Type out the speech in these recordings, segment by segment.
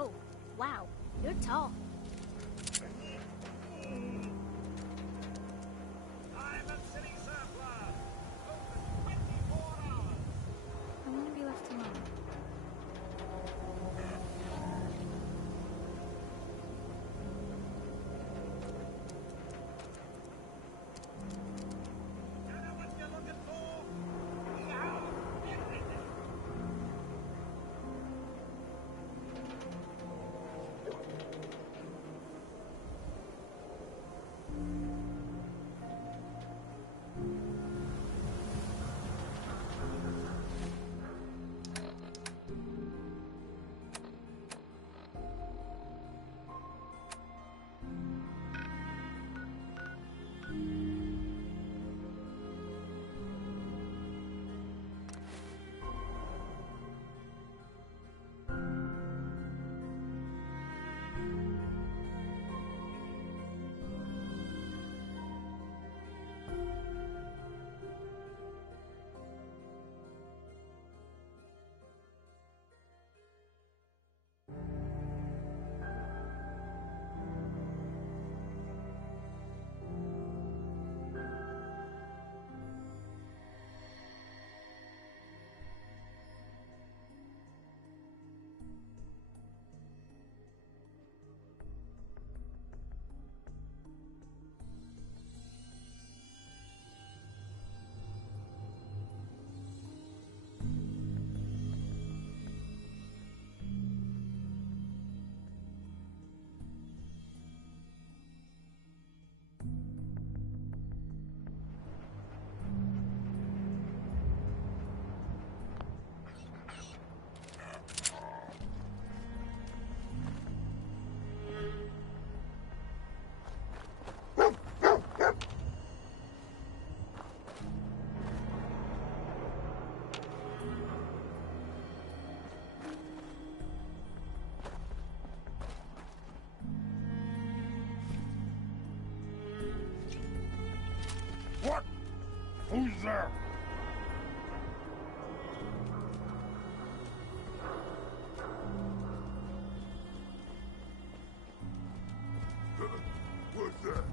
Oh, wow, you're tall. I want to be left alone. What? Who's there? What's that?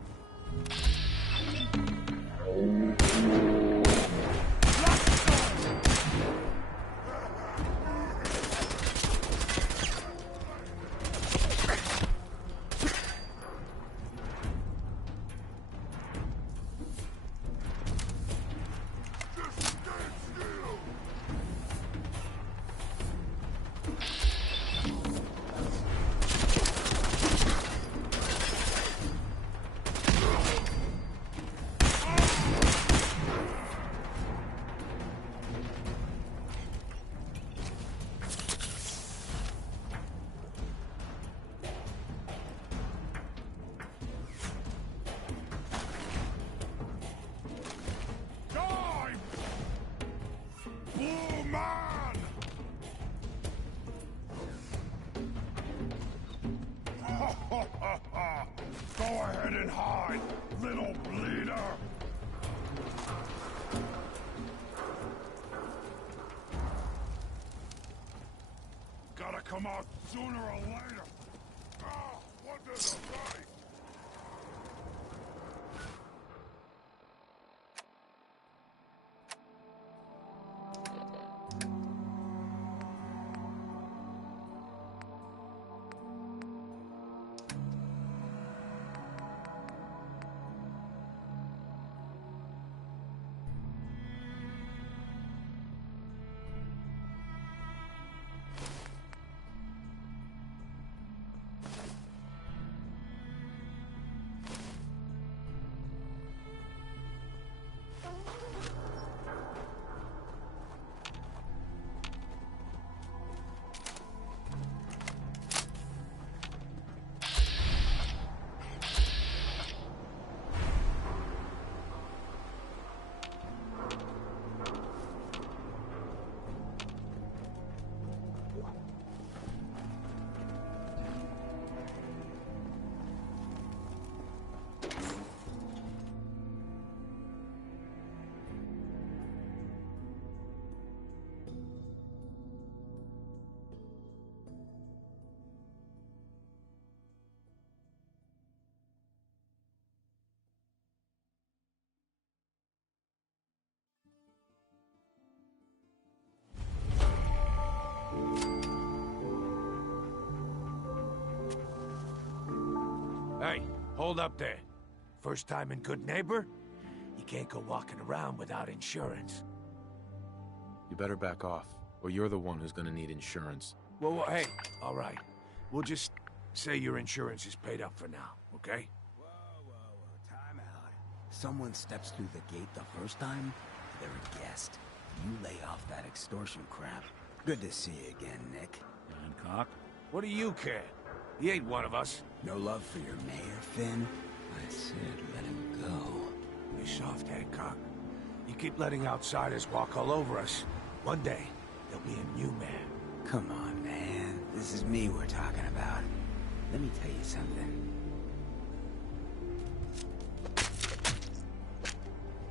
Go ahead and hide, little bleeder! Gotta come out sooner or later! Ah, what did I say? hold up there. First time in Good Neighbor? You can't go walking around without insurance. You better back off, or you're the one who's gonna need insurance. Well, hey, all right. We'll just say your insurance is paid up for now, okay? Whoa, time out. Someone steps through the gate the first time, they're a guest. You lay off that extortion crap. Good to see you again, Nick. Hancock? What do you care? He ain't one of us. No love for your mayor, Finn? I said let him go. Be soft, Hancock. You keep letting outsiders walk all over us. One day, there'll be a new mayor. Come on, man. This is me we're talking about. Let me tell you something.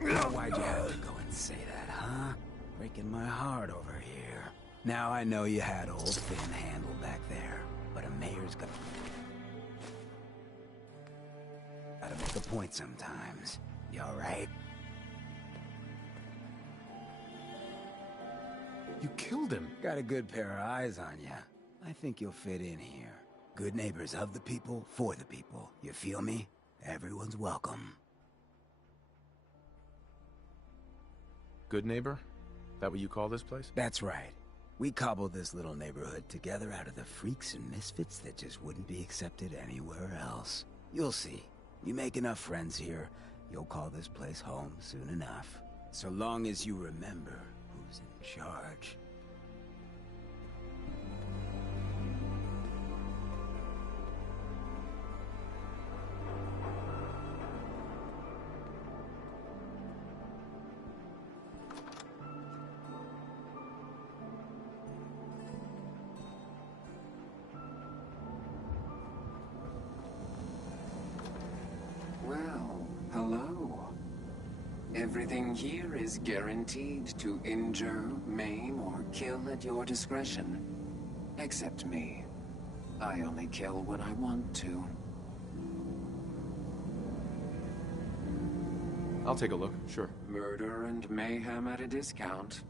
Why'd you have to go and say that, huh? Breaking my heart over here. Now I know you had old Finn handled back there, but a mayor's gotta make a point sometimes. You alright? You killed him. Got a good pair of eyes on ya. I think you'll fit in here. Good neighbors of the people, for the people. You feel me? Everyone's welcome. Good neighbor? That what you call this place? That's right. We cobbled this little neighborhood together out of the freaks and misfits that just wouldn't be accepted anywhere else. You'll see. You make enough friends here, you'll call this place home soon enough. So long as you remember who's in charge. Well, hello. Everything here is guaranteed to injure, maim, or kill at your discretion. Except me. I only kill when I want to. I'll take a look, sure. Murder and mayhem at a discount.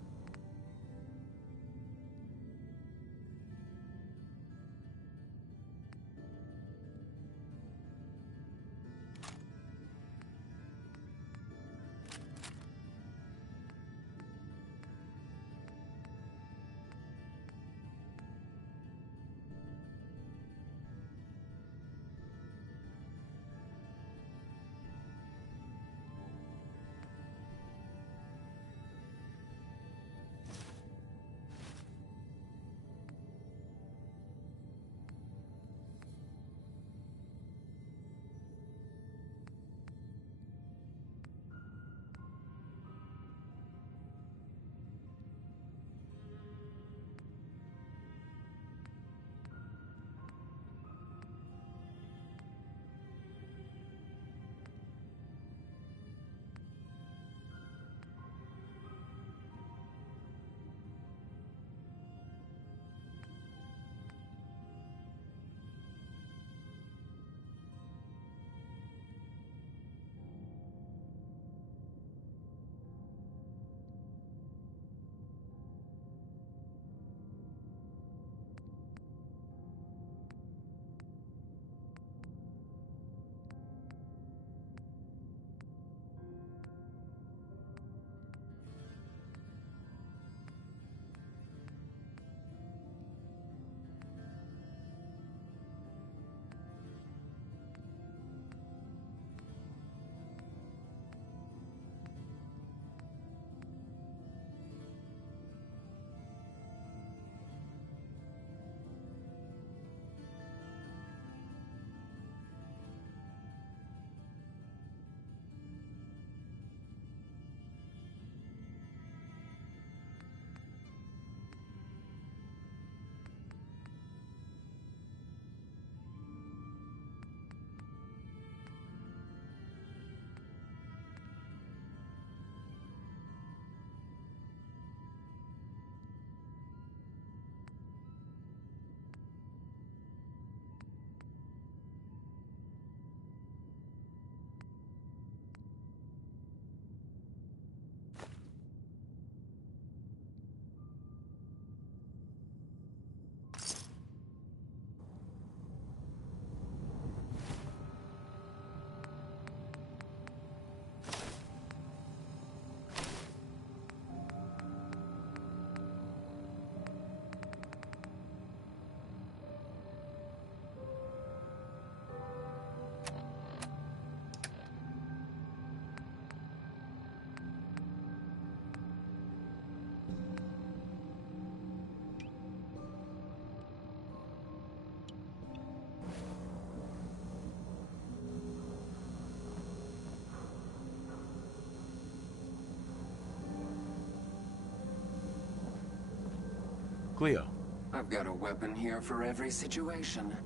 Cleo. I've got a weapon here for every situation.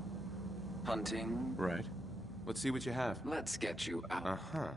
Hunting. Right. Let's see what you have. Let's get you out. Uh-huh.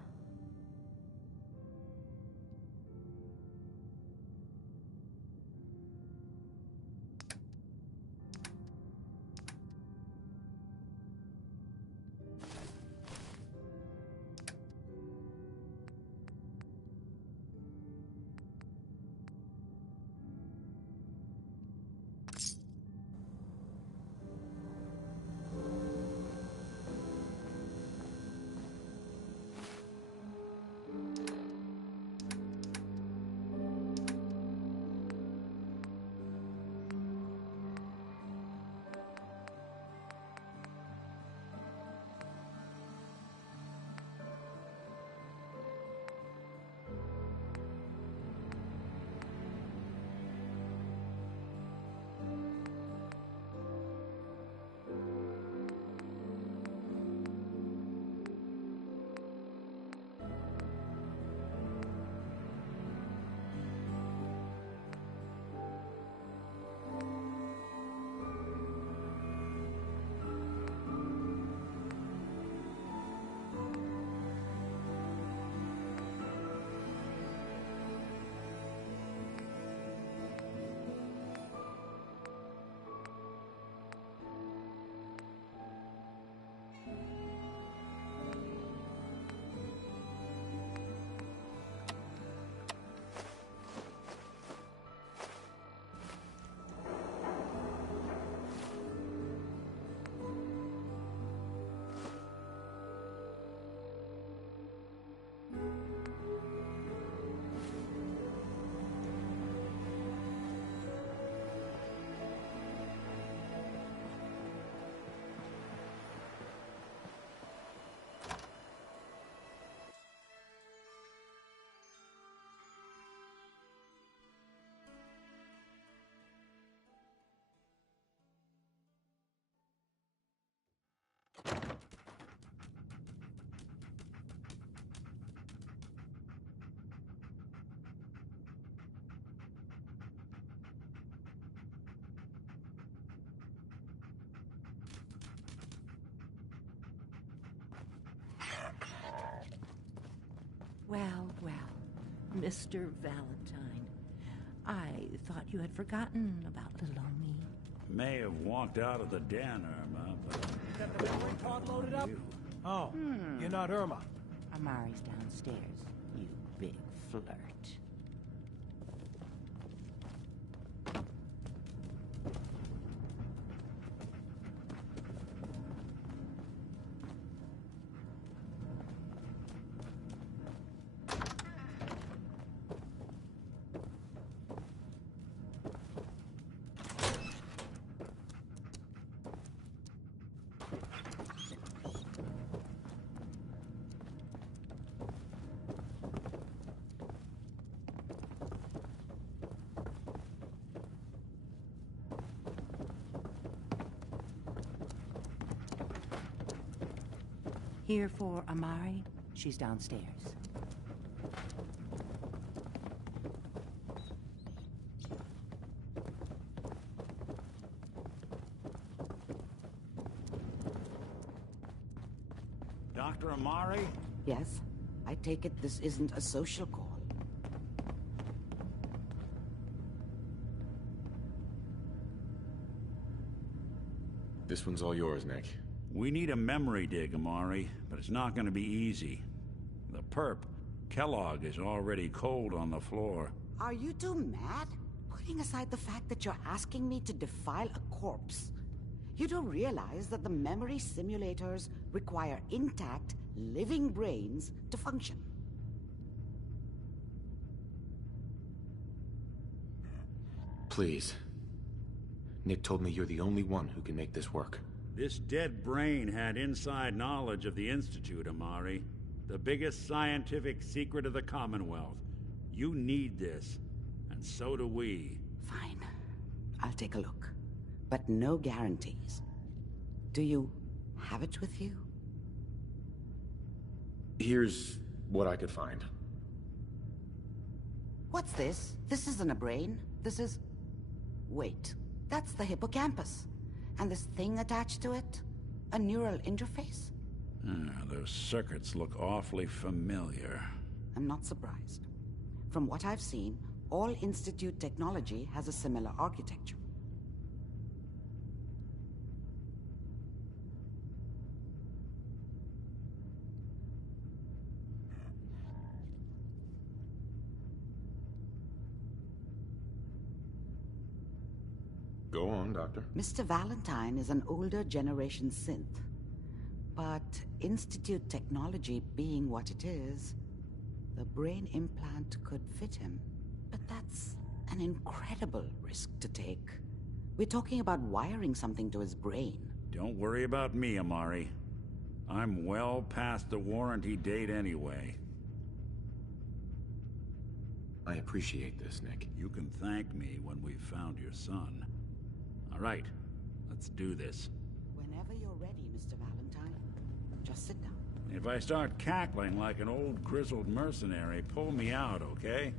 Well, well, Mr. Valentine. I thought you had forgotten about little old me. May have walked out of the den, Irma, but... Got the memory card loaded up? Oh, you're not Irma. Amari's downstairs, you big flirt. Here for Amari. She's downstairs. Dr. Amari? Yes? I take it this isn't a social call. This one's all yours, Nick. We need a memory dig, Amari, but it's not gonna be easy. The perp, Kellogg, is already cold on the floor. Are you two mad? Putting aside the fact that you're asking me to defile a corpse, you don't realize that the memory simulators require intact, living brains to function. Please. Nick told me you're the only one who can make this work. This dead brain had inside knowledge of the Institute, Amari. The biggest scientific secret of the Commonwealth. You need this, and so do we. Fine. I'll take a look. But no guarantees. Do you have it with you? Here's what I could find. What's this? This isn't a brain. This is... Wait. That's the hippocampus. And this thing attached to it? A neural interface? Those circuits look awfully familiar. I'm not surprised. From what I've seen, all Institute technology has a similar architecture. Go on, Doctor. Mr. Valentine is an older generation synth. But Institute technology being what it is, the brain implant could fit him. But that's an incredible risk to take. We're talking about wiring something to his brain. Don't worry about me, Amari. I'm well past the warranty date anyway. I appreciate this, Nick. You can thank me when we've found your son. All right, let's do this. Whenever you're ready, Mr. Valentine. Just sit down. If I start cackling like an old grizzled mercenary, pull me out, okay?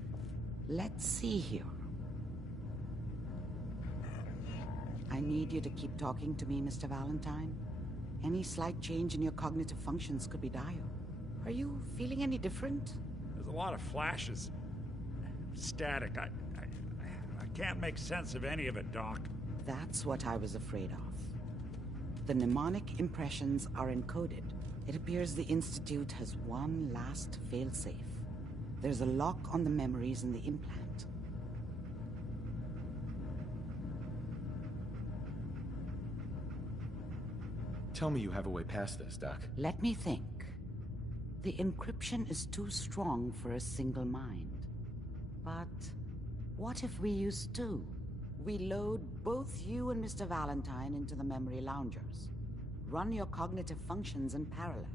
Let's see here. I need you to keep talking to me, Mr. Valentine. Any slight change in your cognitive functions could be dire. Are you feeling any different? There's a lot of flashes. Static. I can't make sense of any of it, Doc. That's what I was afraid of. The mnemonic impressions are encoded. It appears the Institute has one last failsafe. There's a lock on the memories in the implant. Tell me you have a way past this, Doc. Let me think. The encryption is too strong for a single mind. But what if we use two? We load both you and Mr. Valentine into the memory loungers. Run your cognitive functions in parallel.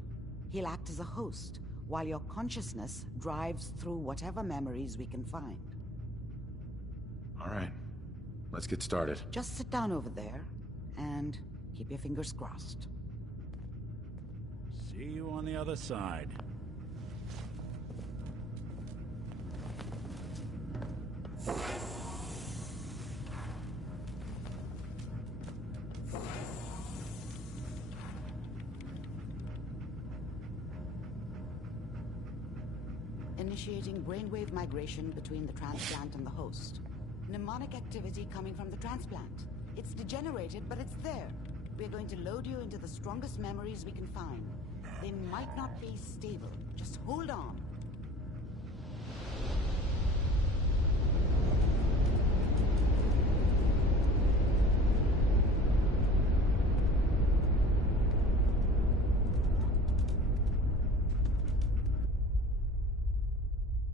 He'll act as a host, while your consciousness drives through whatever memories we can find. All right. Let's get started. Just sit down over there, and keep your fingers crossed. See you on the other side. Initiating brainwave migration between the transplant and the host. Mnemonic activity coming from the transplant. It's degenerated, but it's there. We're going to load you into the strongest memories we can find. They might not be stable. Just hold on.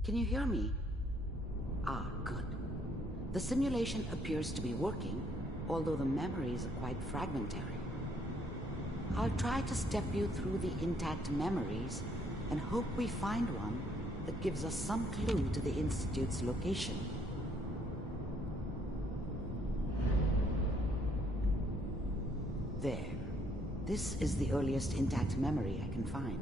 Can you hear me? Ah, good. The simulation appears to be working, although the memories are quite fragmentary. I'll try to step you through the intact memories and hope we find one that gives us some clue to the Institute's location. There. This is the earliest intact memory I can find.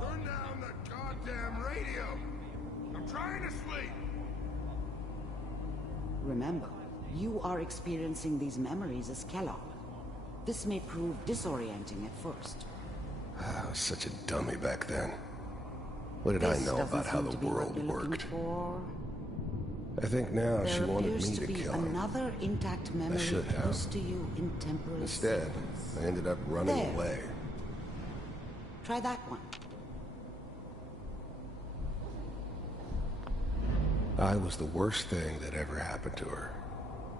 Turn down the goddamn radio! I'm trying to sleep! Remember, you are experiencing these memories as Kellogg. This may prove disorienting at first. I was such a dummy back then. What did I know about how the world worked? I think now she wanted me to kill him. Another intact memory should have. close to you in temporal Instead, sequence. I ended up running There. away. Try that one. I was the worst thing that ever happened to her.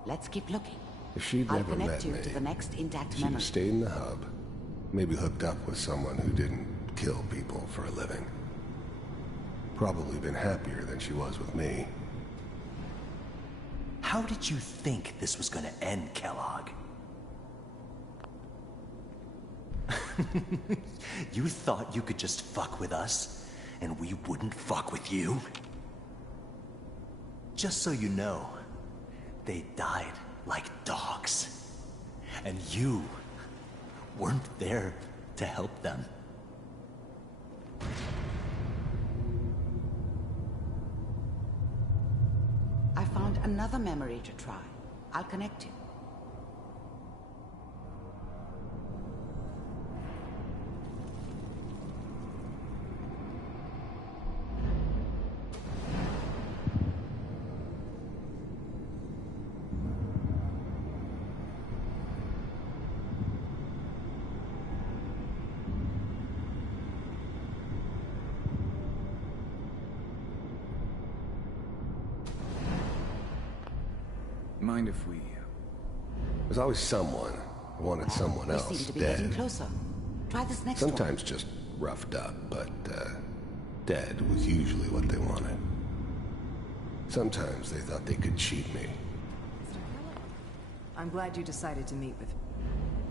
Let's keep looking. If she'd I'll never connect met you me, to the next intact she'd memory. have stayed in the hub, maybe hooked up with someone who didn't kill people for a living. Probably been happier than she was with me. How did you think this was gonna end, Kellogg? You thought you could just fuck with us, and we wouldn't fuck with you? Just so you know, they died like dogs. And you weren't there to help them. I found another memory to try. I'll connect you. Mind if we... There's always someone who wanted someone else We seem to be dead. getting closer. Try this next Sometimes one. just roughed up, but dead was usually what they wanted. Sometimes they thought they could cheat me. I'm glad you decided to meet with me.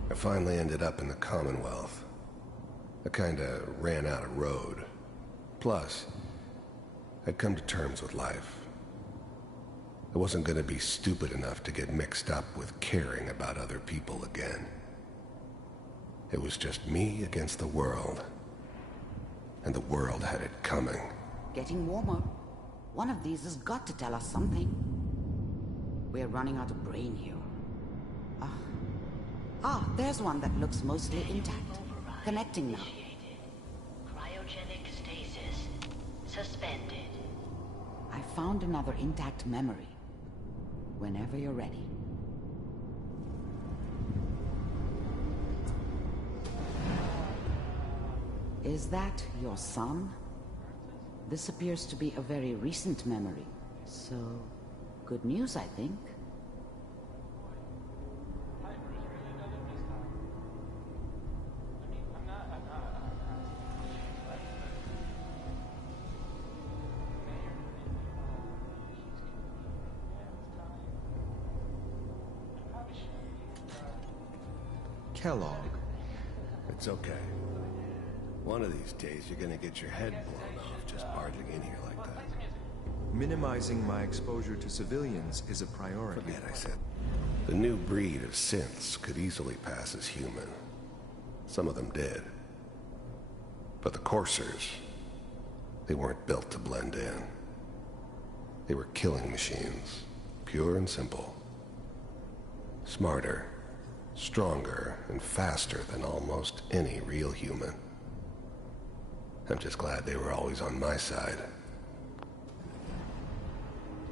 I finally ended up in the Commonwealth. I kinda ran out of road. Plus, I'd come to terms with life. I wasn't gonna be stupid enough to get mixed up with caring about other people again. It was just me against the world. And the world had it coming. Getting warmer. One of these has got to tell us something. We're running out of brain here. There's one that looks mostly intact. Connecting now. Cryogenic stasis suspended. I found another intact memory. Whenever you're ready. Is that your son? This appears to be a very recent memory. So, good news, I think. Kellogg. It's okay. One of these days you're gonna get your head blown off just barging in here like that. Minimizing my exposure to civilians is a priority. Forget I said. The new breed of synths could easily pass as human. Some of them did. But the coursers, they weren't built to blend in. They were killing machines, pure and simple. Smarter, stronger, and faster than almost any real human. I'm just glad they were always on my side.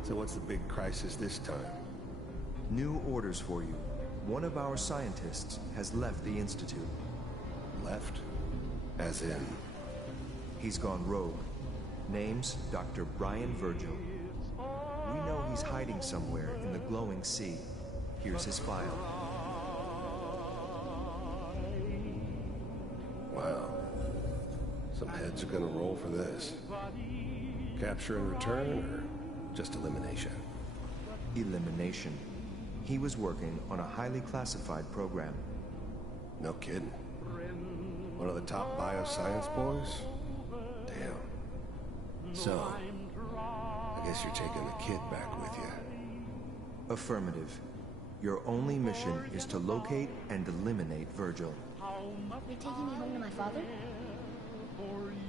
So what's the big crisis this time? New orders for you. One of our scientists has left the Institute. Left? As in? He's gone rogue. Name's Dr. Brian Virgil. We know he's hiding somewhere in the glowing sea. Here's his file. Wow. Some heads are gonna roll for this. Capture and return, or just elimination? Elimination. He was working on a highly classified program. No kidding. One of the top bioscience boys? Damn. So, I guess you're taking the kid back with you. Affirmative. Your only mission is to locate and eliminate Virgil. You're taking me home to my father?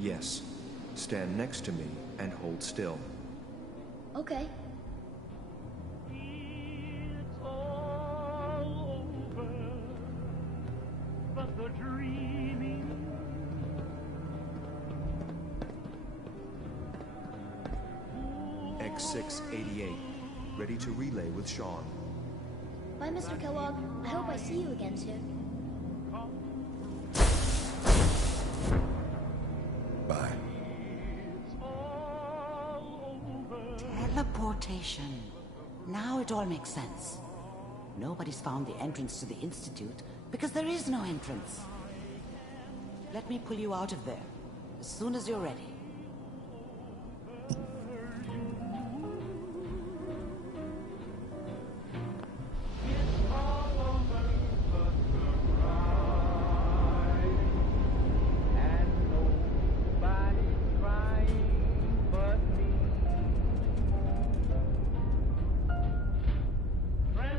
Yes. Stand next to me and hold still. Okay. X688. Ready to relay with Sean. Bye, Mr. Kellogg. I hope I see you again soon. Bye. Teleportation. Now it all makes sense. Nobody's found the entrance to the Institute because there is no entrance. Let me pull you out of there as soon as you're ready.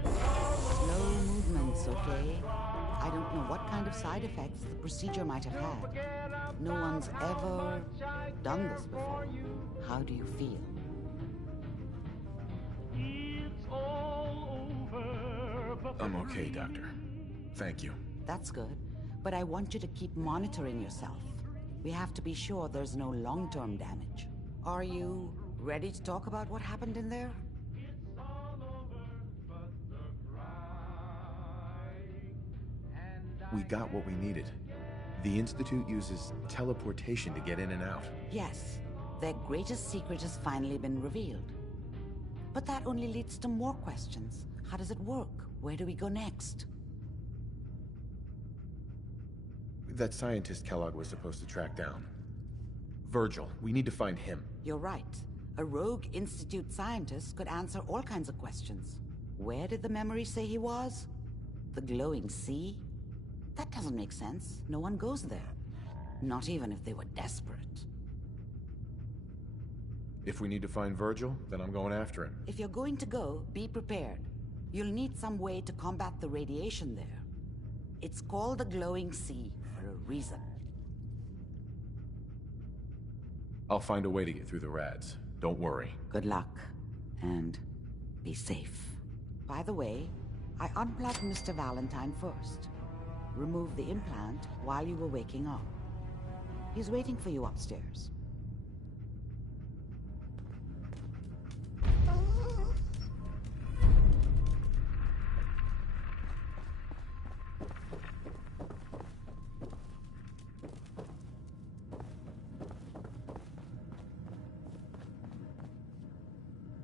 Slow movement, so okay? I don't know what kind of side effects the procedure might have had. No one's ever done this before. How do you feel? I'm okay, Doctor. Thank you. That's good, but I want you to keep monitoring yourself. We have to be sure there's no long-term damage. Are you ready to talk about what happened in there? We got what we needed. The Institute uses teleportation to get in and out. Yes, their greatest secret has finally been revealed. But that only leads to more questions. How does it work? Where do we go next? That scientist Kellogg was supposed to track down. Virgil, we need to find him. You're right. A rogue Institute scientist could answer all kinds of questions. Where did the memory say he was? The glowing sea? That doesn't make sense. No one goes there. Not even if they were desperate. If we need to find Virgil, then I'm going after him. If you're going to go, be prepared. You'll need some way to combat the radiation there. It's called the glowing sea for a reason. I'll find a way to get through the rads. Don't worry. Good luck. And be safe. By the way, I unplugged Mr. Valentine first. Removed the implant while you were waking up. He's waiting for you upstairs.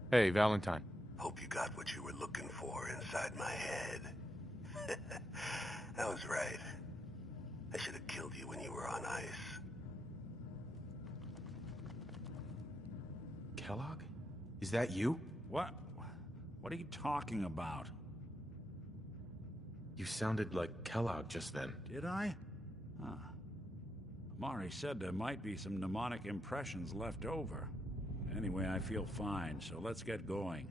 Hey, Valentine. Hope you got what you were looking for inside my head. I was right. I should have killed you when you were on ice. Kellogg? Is that you? What? What are you talking about? You sounded like Kellogg just then. Did I? Huh. Amari said there might be some mnemonic impressions left over. Anyway, I feel fine, so let's get going.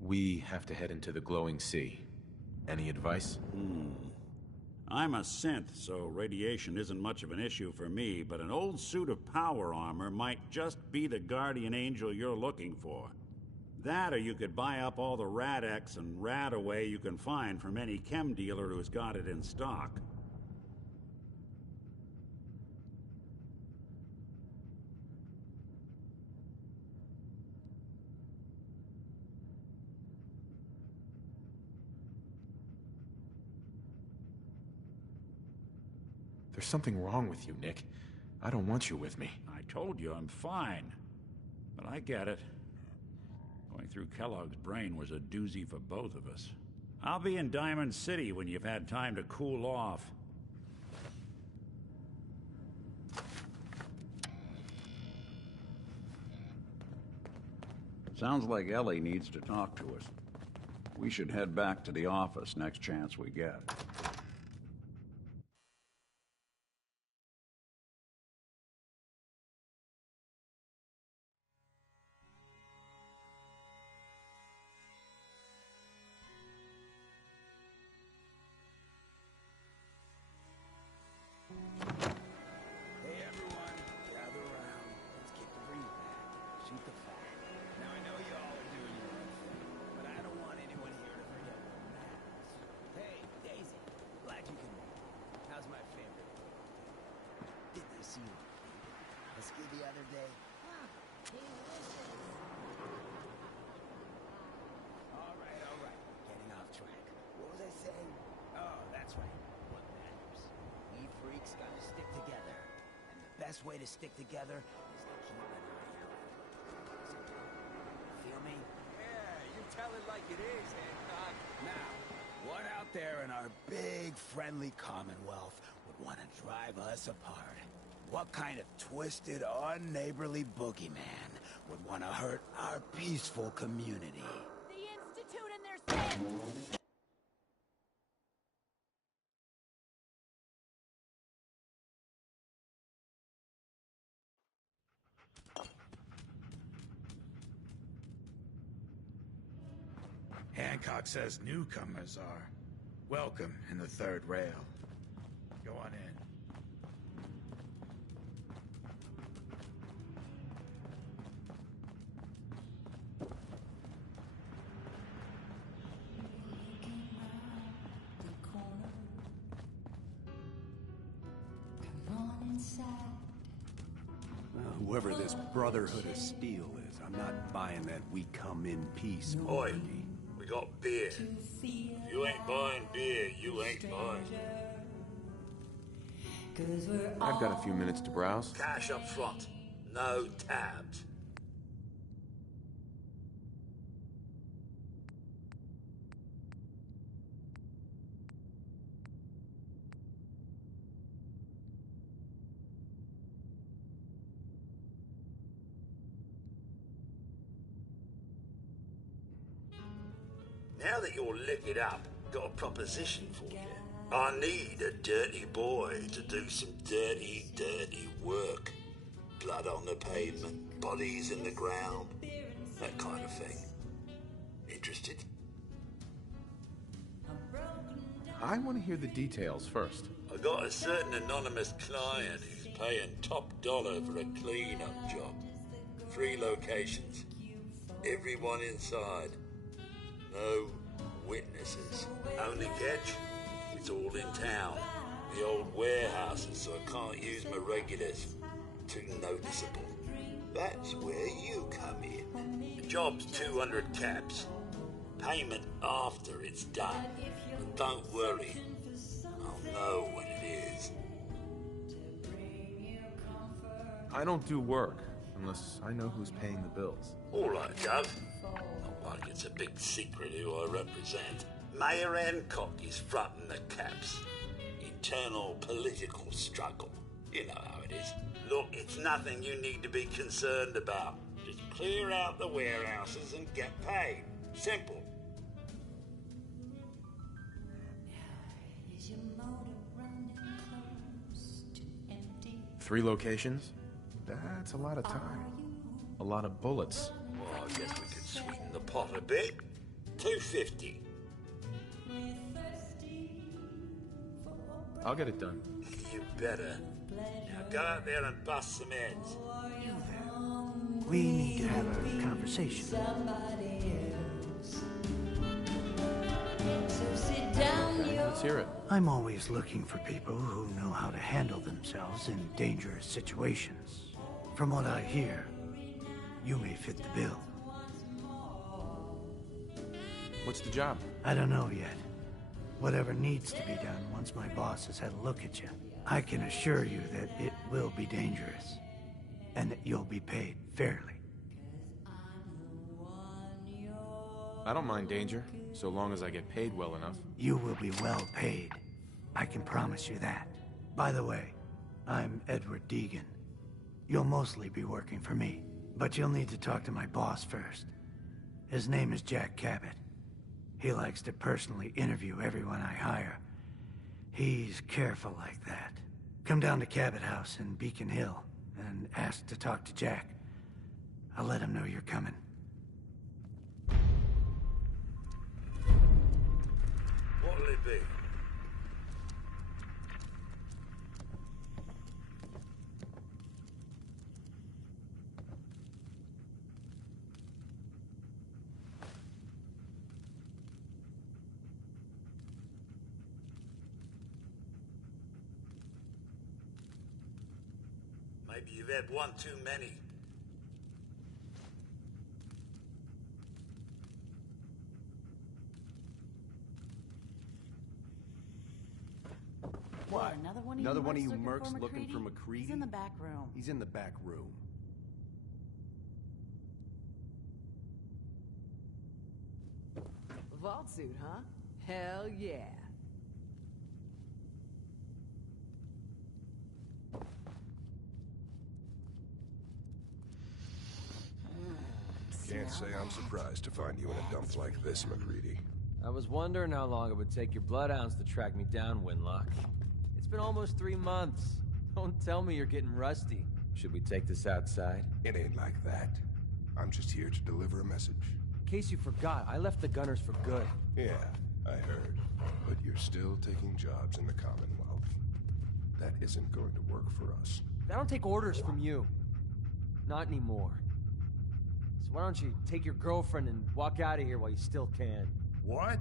We have to head into the glowing sea. Any advice? I'm a synth, so radiation isn't much of an issue for me, but an old suit of power armor might just be the guardian angel you're looking for. That, or you could buy up all the Rad-X and Rad-Away you can find from any chem dealer who's got it in stock. There's something wrong with you, Nick. I don't want you with me. I told you I'm fine. But I get it. Going through Kellogg's brain was a doozy for both of us. I'll be in Diamond City when you've had time to cool off. Sounds like Ellie needs to talk to us. We should head back to the office next chance we get. Hey everyone, gather around. Let's kick the breeze back. Shoot the fat. Now I know you all are doing your own thing, but I don't want anyone here to forget what matters. Hey, Daisy, glad you can make it. How's my favorite? Did they see you a ski the other day? All right. Getting off track. What was I saying? Oh, that's right. What matters? We freaks gotta stick together. And the best way to stick together is to keep an eye out. Feel me? Yeah, you tell it like it is, Hancock. Now, what out there in our big, friendly Commonwealth would want to drive us apart? What kind of twisted, unneighborly boogeyman would want to hurt our peaceful community? The Institute and their sins! Hancock says newcomers are welcome in the third rail. Go on in. Whoever this Brotherhood of Steel is, I'm not buying that we come in peace. Oi, we got beer. If you ain't buying beer, you ain't buying. I've got a few minutes to browse. Cash up front, no tabs. Now that you're liquored up, got a proposition for you. I need a dirty boy to do some dirty, dirty work. Blood on the pavement, bodies in the ground, that kind of thing. Interested? I want to hear the details first. I got a certain anonymous client who's paying top dollar for a clean-up job. 3 locations. Everyone inside. No witnesses. Only catch? It's all in town. The old warehouses, so I can't use my regulars. Too noticeable. That's where you come in. The job's 200 caps. Payment after it's done. And don't worry. I'll know when it is. I don't do work unless I know who's paying the bills. All right, Gov. Not like it's a big secret who I represent. Mayor Hancock is fronting the caps. Internal political struggle. You know how it is. Look, it's nothing you need to be concerned about. Just clear out the warehouses and get paid. Simple. Three locations? That's a lot of time. A lot of bullets. Well, I guess we could sweeten the pot a bit. $250. I'll get it done. You better. Now go out there and bust some heads. You there. We need to have a conversation. Okay, let's hear it. I'm always looking for people who know how to handle themselves in dangerous situations. From what I hear, you may fit the bill. What's the job? I don't know yet. Whatever needs to be done once my boss has had a look at you. I can assure you that it will be dangerous, and that you'll be paid fairly. I don't mind danger, so long as I get paid well enough. You will be well paid. I can promise you that. By the way, I'm Edward Deegan. You'll mostly be working for me, but you'll need to talk to my boss first. His name is Jack Cabot. He likes to personally interview everyone I hire. He's careful like that. Come down to Cabot House in Beacon Hill and ask to talk to Jack. I'll let him know you're coming. What'll it be? Maybe you've had one too many. What? Another one of you mercs looking for McCready? He's in the back room. He's in the back room. Vault suit, huh? Hell yeah. Can't say I'm surprised to find you in a dump like this, McCready. I was wondering how long it would take your bloodhounds to track me down, Winlock. It's been almost 3 months. Don't tell me you're getting rusty. Should we take this outside? It ain't like that. I'm just here to deliver a message. case you forgot, I left the Gunners for good. Yeah, I heard. But you're still taking jobs in the Commonwealth. That isn't going to work for us. I don't take orders from you. Not anymore. So why don't you take your girlfriend and walk out of here while you still can? What?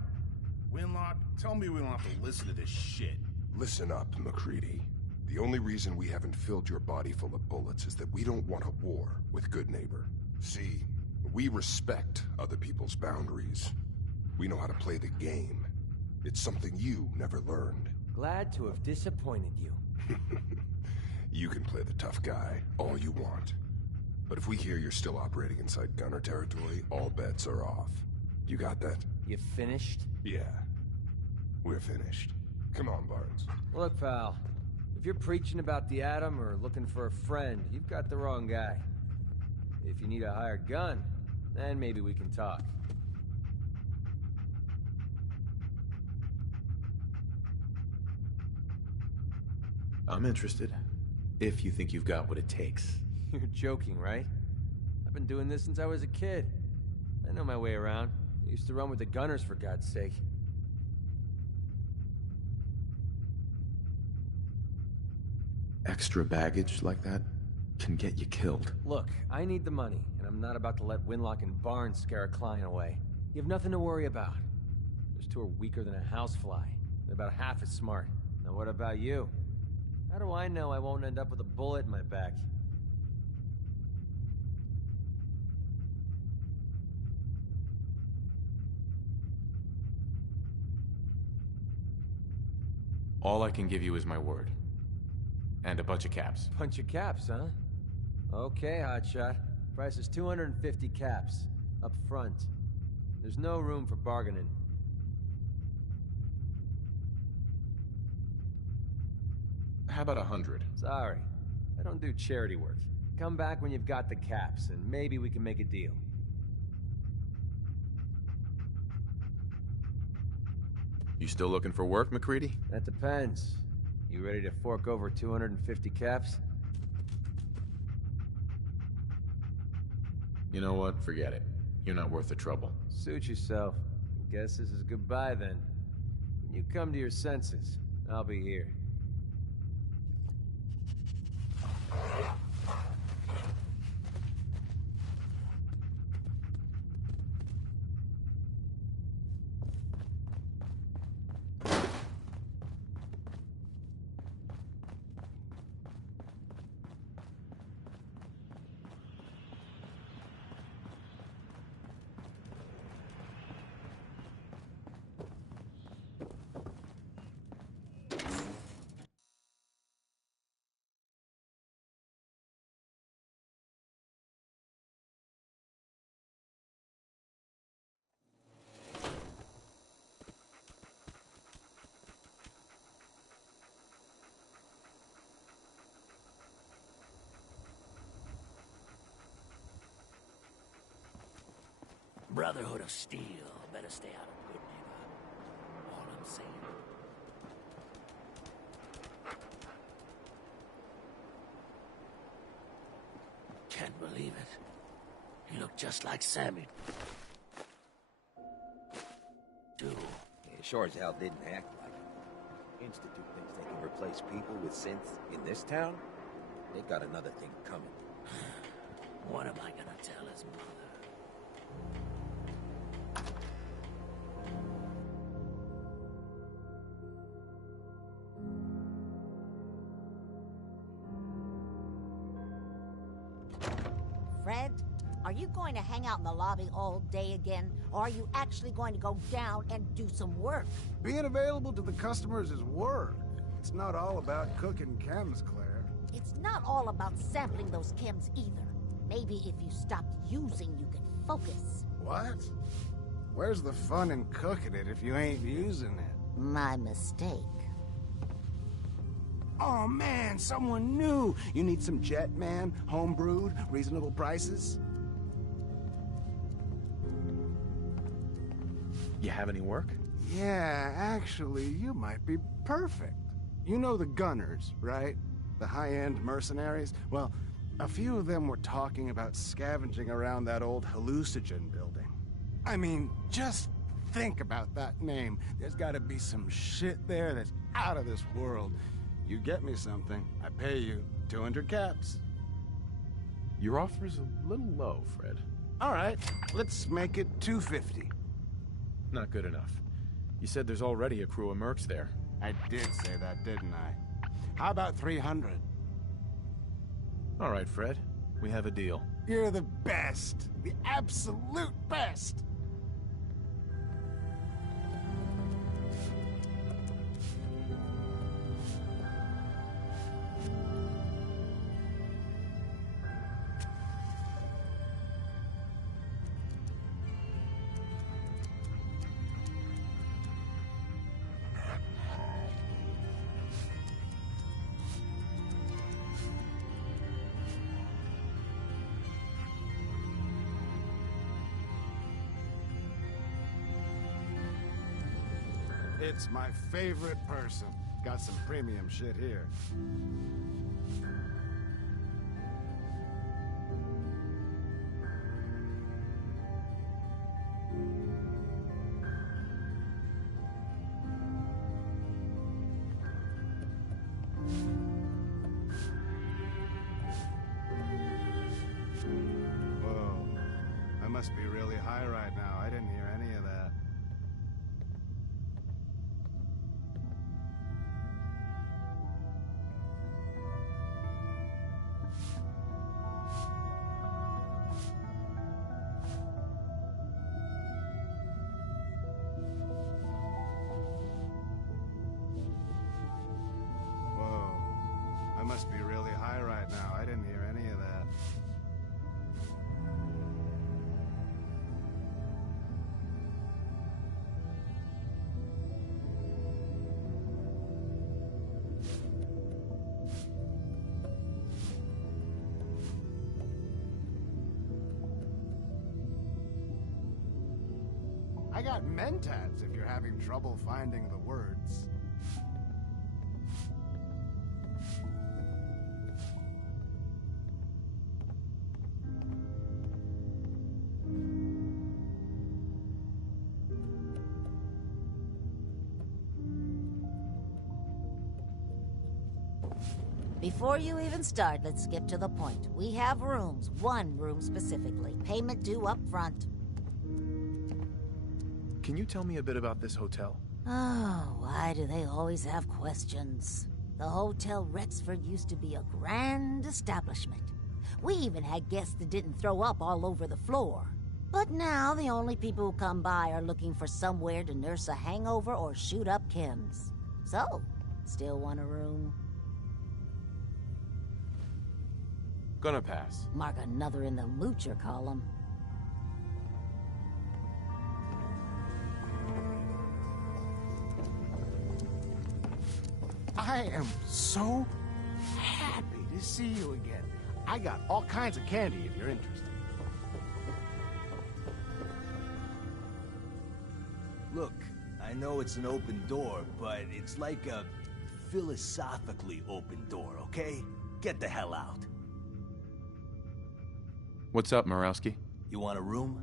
Winlock, tell me we don't have to listen to this shit. Listen up, MacReady. The only reason we haven't filled your body full of bullets is that we don't want a war with Good Neighbor. See, we respect other people's boundaries. We know how to play the game. It's something you never learned. Glad to have disappointed you. You can play the tough guy all you want. But if we hear you're still operating inside Gunner territory, all bets are off. You got that? You finished? Yeah. We're finished. Come on, Barnes. Look, pal. If you're preaching about the Atom or looking for a friend, you've got the wrong guy. If you need a hired gun, then maybe we can talk. I'm interested. If you think you've got what it takes. You're joking, right? I've been doing this since I was a kid. I know my way around. I used to run with the Gunners, for God's sake. Extra baggage like that can get you killed. Look, I need the money, and I'm not about to let Winlock and Barnes scare a client away. You have nothing to worry about. Those two are weaker than a housefly. They're about half as smart. Now what about you? How do I know I won't end up with a bullet in my back? All I can give you is my word. And a bunch of caps. Bunch of caps, huh? Okay, hotshot. Price is 250 caps. Up front. There's no room for bargaining. How about 100? Sorry. I don't do charity work. Come back when you've got the caps, and maybe we can make a deal. You still looking for work, MacReady? That depends. You ready to fork over 250 caps? You know what? Forget it. You're not worth the trouble. Suit yourself. Guess this is goodbye then. When you come to your senses, I'll be here. Brotherhood of Steel. Better stay out of Good Neighbor. All I'm saying. Can't believe it. He looked just like Sammy. Dude. Yeah, sure as hell didn't act like it. Institute thinks they can replace people with synths in this town? They got another thing coming. What am I gonna tell his mother? Fred, are you going to hang out in the lobby all day again, or are you actually going to go down and do some work? Being available to the customers is work. It's not all about cooking chems, Claire. It's not all about sampling those chems either. Maybe if you stopped using, you could focus. What? Where's the fun in cooking it if you ain't using it? My mistake. Oh man, someone new! You need some Jet, man? Homebrewed? Reasonable prices? You have any work? Yeah, actually, you might be perfect. You know the Gunners, right? The high-end mercenaries? Well, a few of them were talking about scavenging around that old hallucinogen building. I mean, just think about that name. There's gotta be some shit there that's out of this world. You get me something, I pay you 200 caps. Your offer's a little low, Fred. All right, let's make it 250. Not good enough. You said there's already a crew of mercs there. I did say that, didn't I? How about 300? All right, Fred. We have a deal. You're the best. The absolute best. It's my favorite person. Got some premium shit here. Whoa. I must be really high right now. I didn't hear any of that. I must be really high right now. I didn't hear any of that. I got mentats if you're having trouble finding the words. Before you even start, let's skip to the point. We have rooms, one room specifically. Payment due up front. Can you tell me a bit about this hotel? Oh, why do they always have questions? The Hotel Rexford used to be a grand establishment. We even had guests that didn't throw up all over the floor. But now the only people who come by are looking for somewhere to nurse a hangover or shoot up chems. So, still want a room? Gonna pass. Mark another in the moocher column. I am so happy to see you again. I got all kinds of candy if you're interested. Look, I know it's an open door, but it's like a philosophically open door, okay? Get the hell out. What's up, Murawski? You want a room?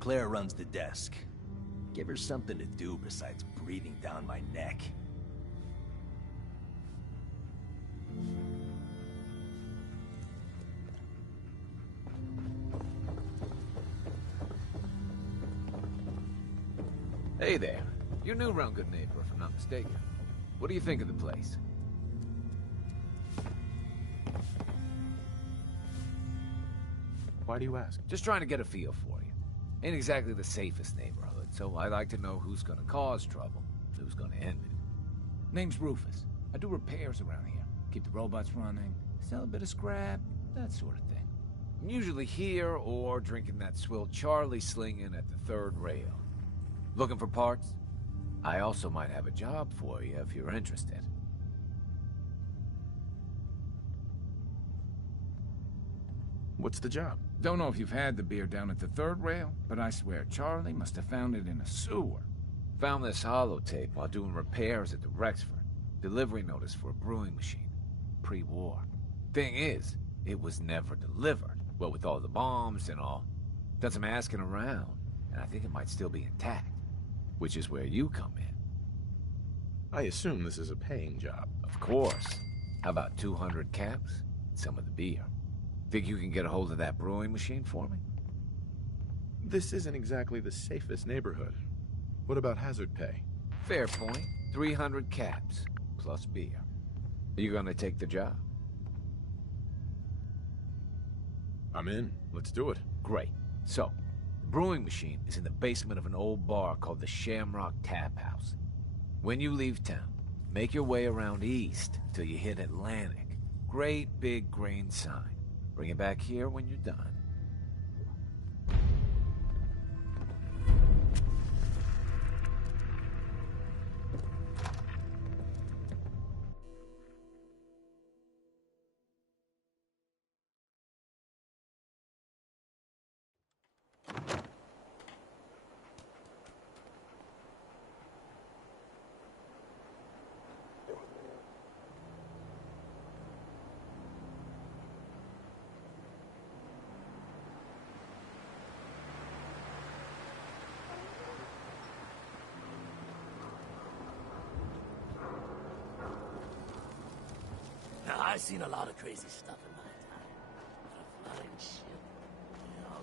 Claire runs the desk. Give her something to do besides breathing down my neck. Hey there. You're new around Good Neighbor, if I'm not mistaken. What do you think of the place? Why do you ask? Just trying to get a feel for you. Ain't exactly the safest neighborhood, so I like to know who's gonna cause trouble, who's gonna end it. Name's Rufus. I do repairs around here. Keep the robots running, sell a bit of scrap, that sort of thing. I'm usually here or drinking that swill Charlie slinging at the third rail. Looking for parts? I also might have a job for you if you're interested. What's the job? Don't know if you've had the beer down at the third rail, but I swear Charlie must have found it in a sewer. Found this holotape while doing repairs at the Rexford. Delivery notice for a brewing machine. Pre-war. Thing is, it was never delivered. What with all the bombs and all. Done some asking around. and I think it might still be intact, which is where you come in. I assume this is a paying job. Of course. How about 200 caps and some of the beer? Think you can get a hold of that brewing machine for me? This isn't exactly the safest neighborhood. What about hazard pay? Fair point. 300 caps, plus beer. Are you gonna take the job? I'm in. Let's do it. Great. So, the brewing machine is in the basement of an old bar called the Shamrock Tap House. When you leave town, make your way around east till you hit Atlantic. Great big green sign. Bring it back here when you're done. Now, I've seen a lot of crazy stuff in my time. A lot of flying shit. You know,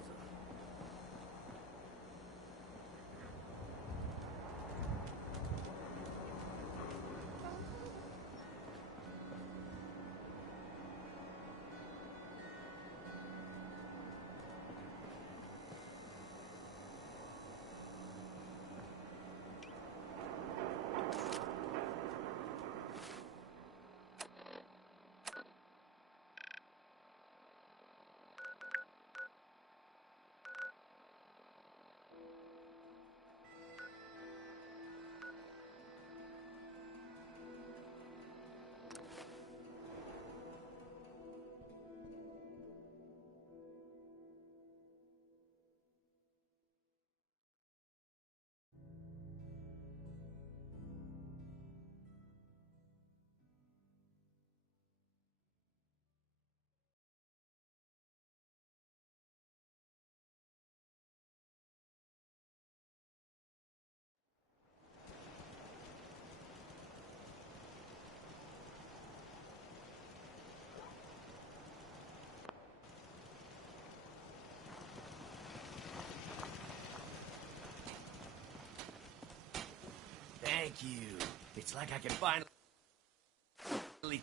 thank you. It's like I can finally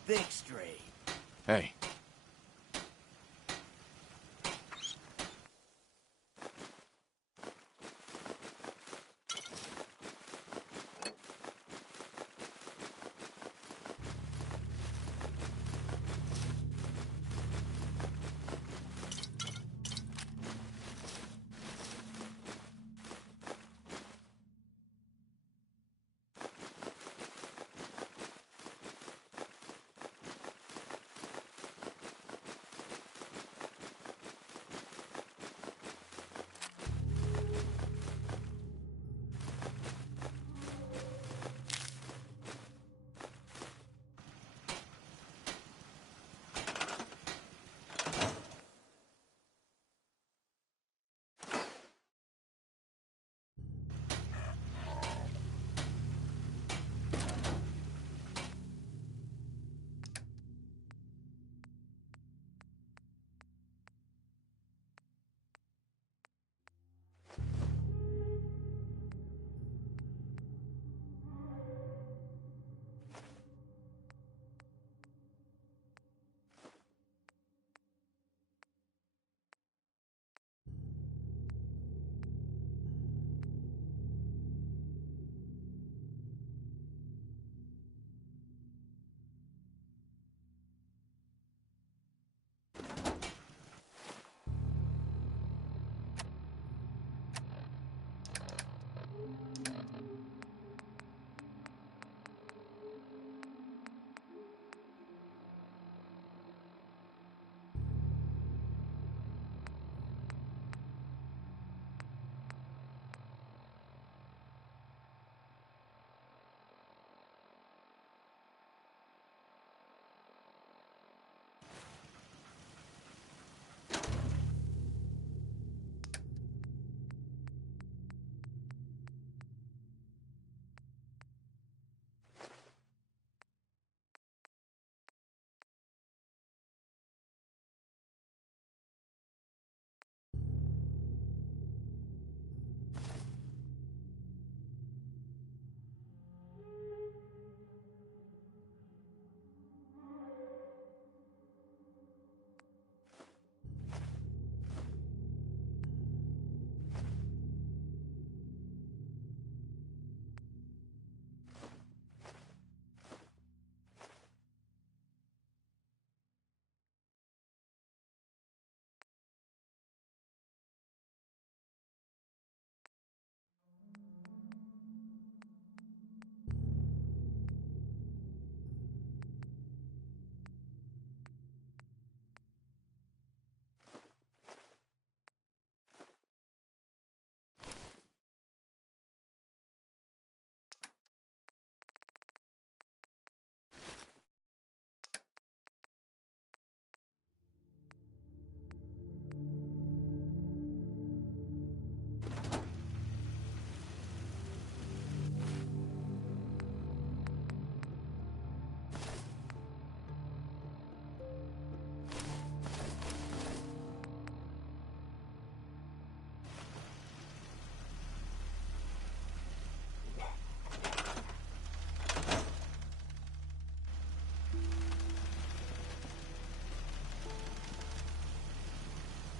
think straight. Hey.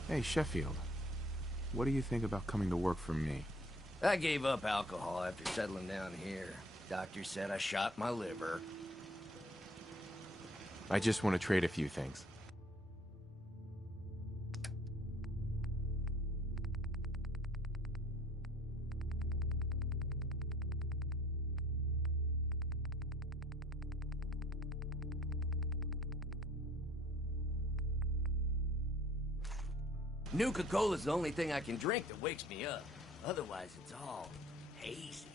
Hey, Sheffield. What do you think about coming to work for me? I gave up alcohol after settling down here. Doctor said I shot my liver. I just want to trade a few things. Nuka-Cola's the only thing I can drink that wakes me up. Otherwise, it's all hazy.